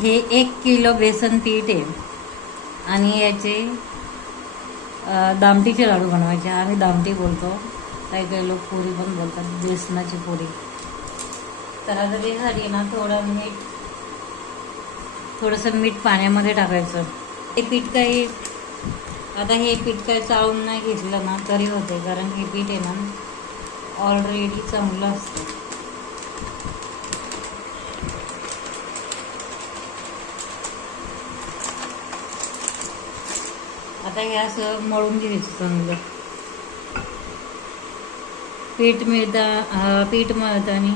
हे एक किलो बेसन पीठ आहे. आणि याचे दामटीचे लाडू बनवायचे. आम्ही दामटी बोलतो. काही काही लोक पुरी पण बोलतात. बेसनाची पुरी. तर आता ते झाली ना थोडं मीठ. थोडंसं मीठ पाण्यामध्ये टाकायचं. हे पीठ काही आता हे पीठ काही चाळून नाही घेतलं ना तरी होते कारण हे पीठ आहे ना ऑलरेडी चांगलं असतं आता हे असं मळून घ्यायचं चांगलं. पीठ मिळता पीठ मळताना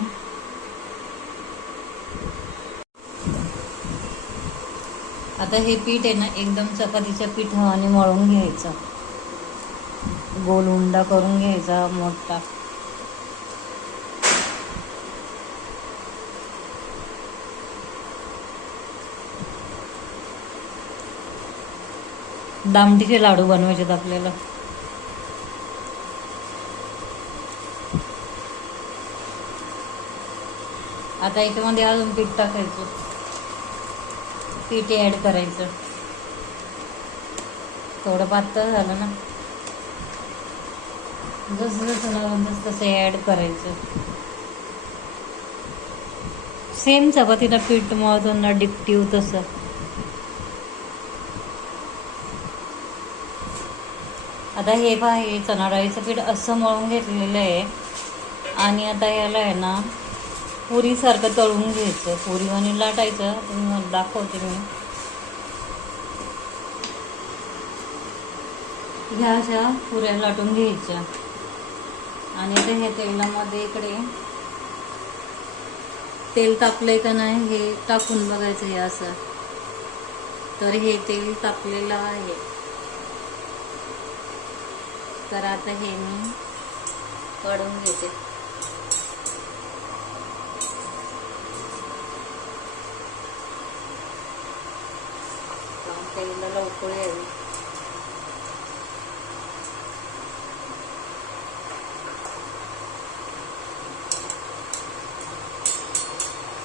आता हे पीठ आहे ना एकदम चपातीच्या आणि मळून घ्यायचं. गोल उंडा करून घ्यायचा मोठा. दामटीचे लाडू बनवायचे आपल्याला. आता याच्यामध्ये अजून पीठ टाकायचं. पीठ ॲड करायचं. थोडं पातळ झालं ना. जसं जसं नवं तसं तसं ॲड करायचं. सेम चपातीला पीठ मळतो ना डिक्टिव तसं. आता हे पहा हे चणा डाळीचं पीठ असं मळून घेतलेलं आहे. आणि आता याला आहे ना पुरीसारखं तळून घ्यायचं. पुरी आणि लाटायचं. तुम्ही दाखवते मी. ह्या अशा पुऱ्या लाटून घ्यायच्या. आणि आता ह्या तेलामध्ये इकडे तेल तापलंय का नाही हे टाकून बघायचं हे असं. तर हे तेल तापलेलं आहे. तर आता हे मी काढून घेते. तेलाला लवकर यावी.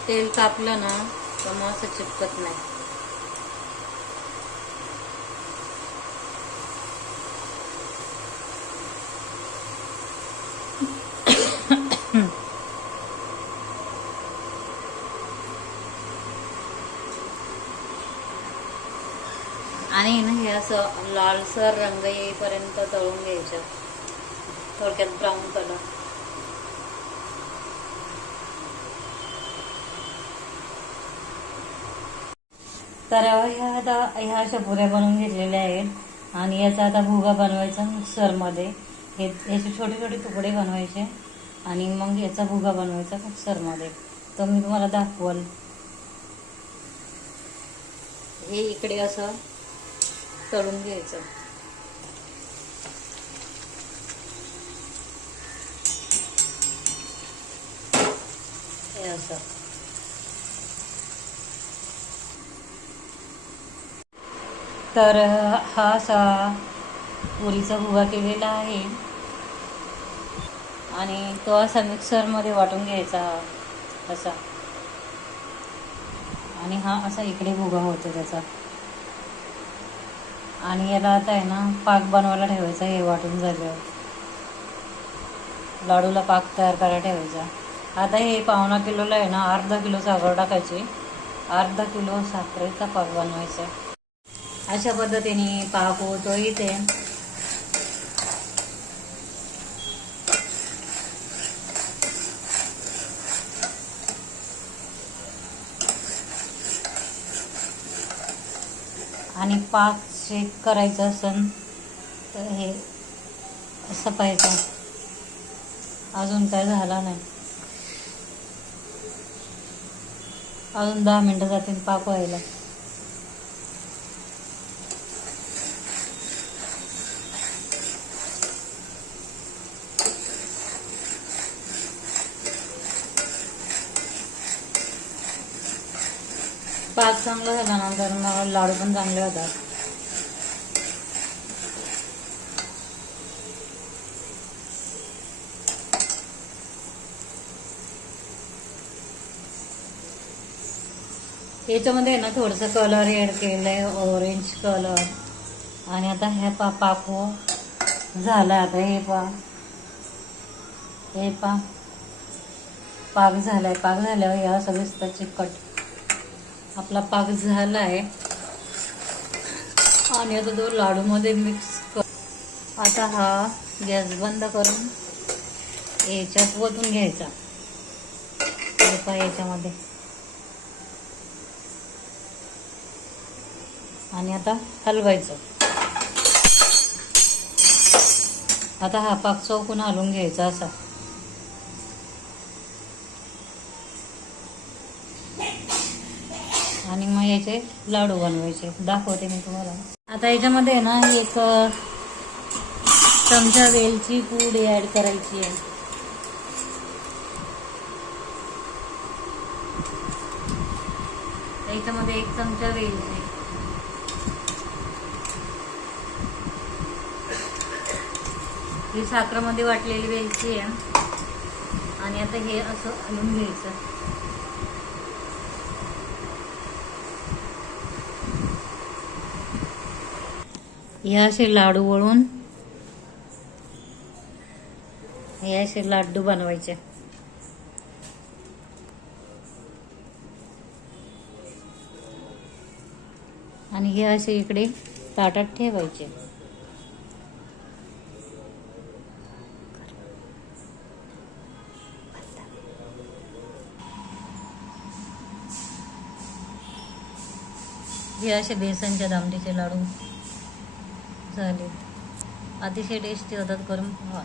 तेल तापलं ना तर मग असं चिपकत नाही. आणि ना हे असं लालसर रंग येईपर्यंत तळून घ्यायचं. थोडक्यात ब्राऊन कलर तर ह्या आता ह्या अशा पुऱ्या बनवून घेतलेल्या आहेत. आणि याचा आता भुगा बनवायचा मिक्सरमध्ये हे याचे छोटे छोटे तुकडे बनवायचे. आणि मग याचा भुगा बनवायचा मिक्सरमध्ये तर मी तुम्हाला दाखवल. हे इकडे असं तळून घ्यायचं. हे असं. तर हा असा पुरीचा भुगा केलेला आहे. आणि तो असा मिक्सरमध्ये वाटून घ्यायचा हा असा. आणि हा असा इकडे भुगा होतो त्याचा. आणि याला आता आहे ना पाक बनवायला ठेवायचा हे वाटून झाल्यावर. लाडूला पाक तयार करायला ठेवायचा. आता हे पावणा किलोला आहे ना अर्धा किलो साखर टाकायची. अर्धा किलो साखरेचा पाक बनवायचा. अशा पद्धतीने पाक होतो इथे. आणि पाक चेक करायचं असेल तर हे असं पाहिजे. अजून काय झाला नाही. अजून दहा मिनटं जातील पाक व्हायला. पाक चांगला झाल्यानंतर मग लाडू पण चांगले होतात. याच्यामध्ये ना थोडंसं कलर ॲड केलं आहे ऑरेंज कलर आणि आता हे पा पाकू झालं आता हे पा. हे पा. पाक झालाय पाक झाल्यावर या सगळं चिकट आपला पाक झाला आहे आणि आता तो लाडूमध्ये मिक्स कर. आता हा गॅस बंद करून याच्यात ओतून घ्यायचा. हे पहा याच्यामध्ये. आणि आता हलवायचं. आता हा पाक चौकून हलवून घ्यायचा असा. आणि मग याचे लाडू बनवायचे. दाखवते मी तुम्हाला. आता याच्यामध्ये ना एक चमचा वेलची पूड ऍड करायची आहे. याच्यामध्ये एक चमचा वेलची. ही साखरमध्ये वाटलेली वेलची आहे. आणि आता हे असं हलवून घ्यायचं. हे असे लाडू वळून हे असे लाडू बनवायचे. आणि हे असे इकडे ताटात ठेवायचे. हे असे बेसनच्या दामटीचे लाडू. झाले. अतिशय टेस्टी होतात करून पहा